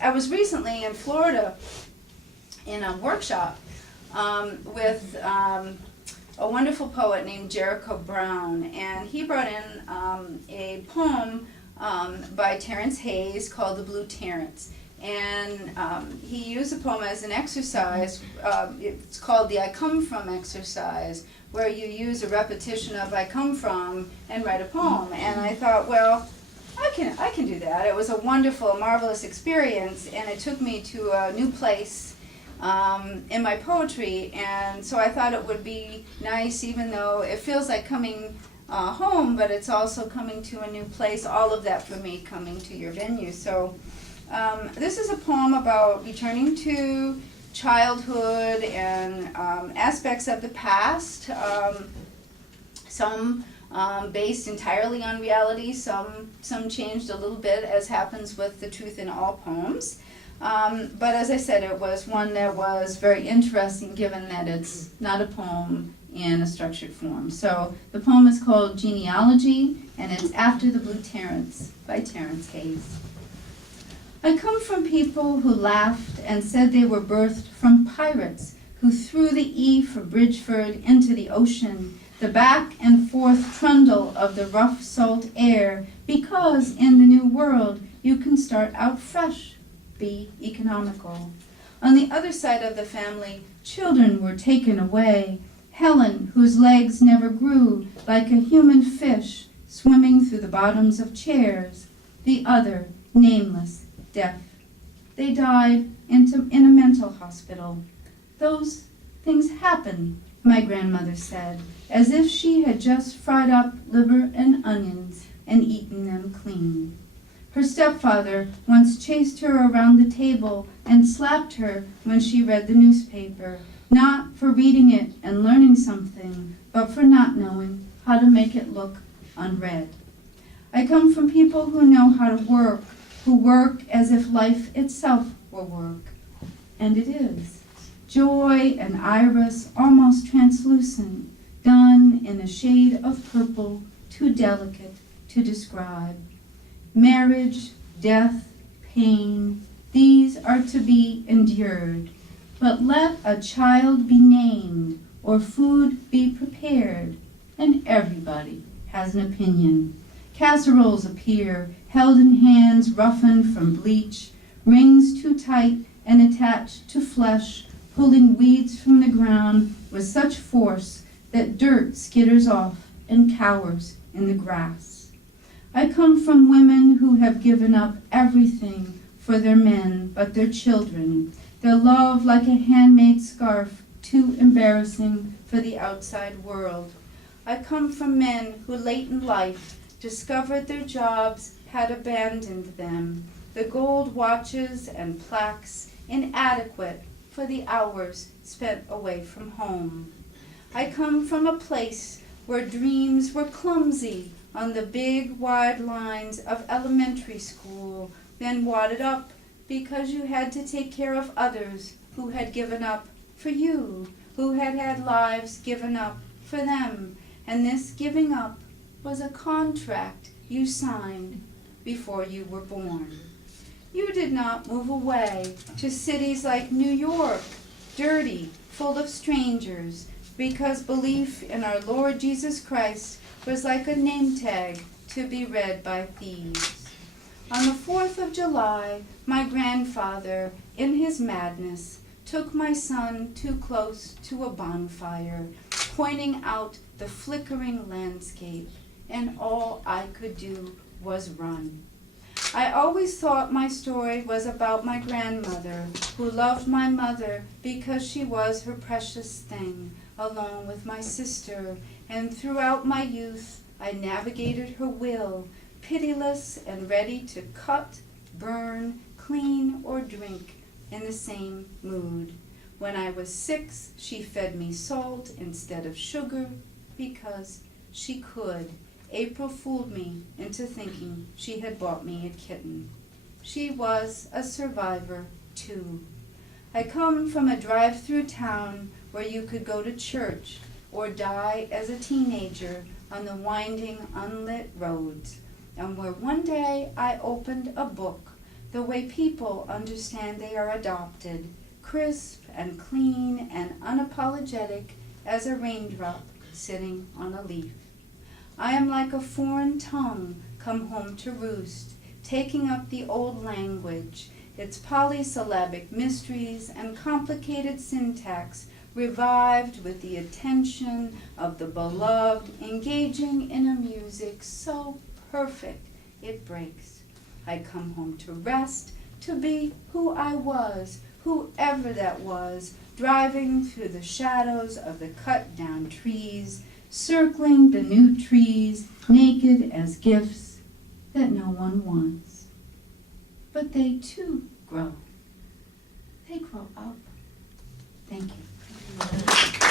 I was recently in Florida in a workshop with a wonderful poet named Jericho Brown, and he brought in a poem by Terence Hayes called The Blue Terence. And he used the poem as an exercise. It's called the I Come From exercise, where you use a repetition of I come from and write a poem. And I thought, well, I can do that. It was a wonderful, marvelous experience, and it took me to a new place in my poetry. And so I thought it would be nice, even though it feels like coming home, but it's also coming to a new place. All of that for me, coming to your venue. So this is a poem about returning to childhood and aspects of the past, some based entirely on reality, some changed a little bit, as happens with the truth in all poems. But as I said, it was one that was very interesting, given that it's not a poem in a structured form. So the poem is called Genealogy, and it's After the Blue Terence by Terence Hayes. I come from people who laughed and said they were birthed from pirates who threw the E for Bridgford into the ocean, the back and forth trundle of the rough salt air, because in the new world you can start out fresh, be economical. On the other side of the family, children were taken away. Helen, whose legs never grew, like a human fish swimming through the bottoms of chairs. The other, nameless, deaf. They died in a mental hospital. Those things happen, my grandmother said, as if she had just fried up liver and onions and eaten them clean. Her stepfather once chased her around the table and slapped her when she read the newspaper, not for reading it and learning something, but for not knowing how to make it look unread. I come from people who know how to work, who work as if life itself were work. And it is. Joy and iris almost translucent, done in a shade of purple too delicate to describe. Marriage, death, pain, these are to be endured. But let a child be named or food be prepared, and everybody has an opinion. Casseroles appear, held in hands roughened from bleach, rings too tight and attached to flesh, pulling weeds from the ground with such force that dirt skitters off and cowers in the grass. I come from women who have given up everything for their men but their children, their love like a handmade scarf, too embarrassing for the outside world. I come from men who late in life discovered their jobs had abandoned them, the gold watches and plaques inadequate for the hours spent away from home. I come from a place where dreams were clumsy on the big wide lines of elementary school, then wadded up because you had to take care of others who had given up for you, who had had lives given up for them, and this giving up was a contract you signed before you were born. You did not move away to cities like New York, dirty, full of strangers, because belief in our Lord Jesus Christ was like a name tag to be read by thieves. On the 4th of July, my grandfather, in his madness, took my son too close to a bonfire, pointing out the flickering landscape, and all I could do was run. I always thought my story was about my grandmother, who loved my mother because she was her precious thing, along with my sister, and throughout my youth I navigated her will, pitiless and ready to cut, burn, clean, or drink in the same mood. When I was 6, she fed me salt instead of sugar because she could. April fooled me into thinking she had bought me a kitten. She was a survivor, too. I come from a drive-through town where you could go to church or die as a teenager on the winding, unlit roads, and where one day I opened a book the way people understand they are adopted, crisp and clean and unapologetic as a raindrop sitting on a leaf. I am like a foreign tongue come home to roost, taking up the old language, its polysyllabic mysteries and complicated syntax revived with the attention of the beloved, engaging in a music so perfect it breaks. I come home to rest, to be who I was, whoever that was, driving through the shadows of the cut-down trees, circling the new trees, naked as gifts that no one wants. But they too grow. They grow up. Thank you.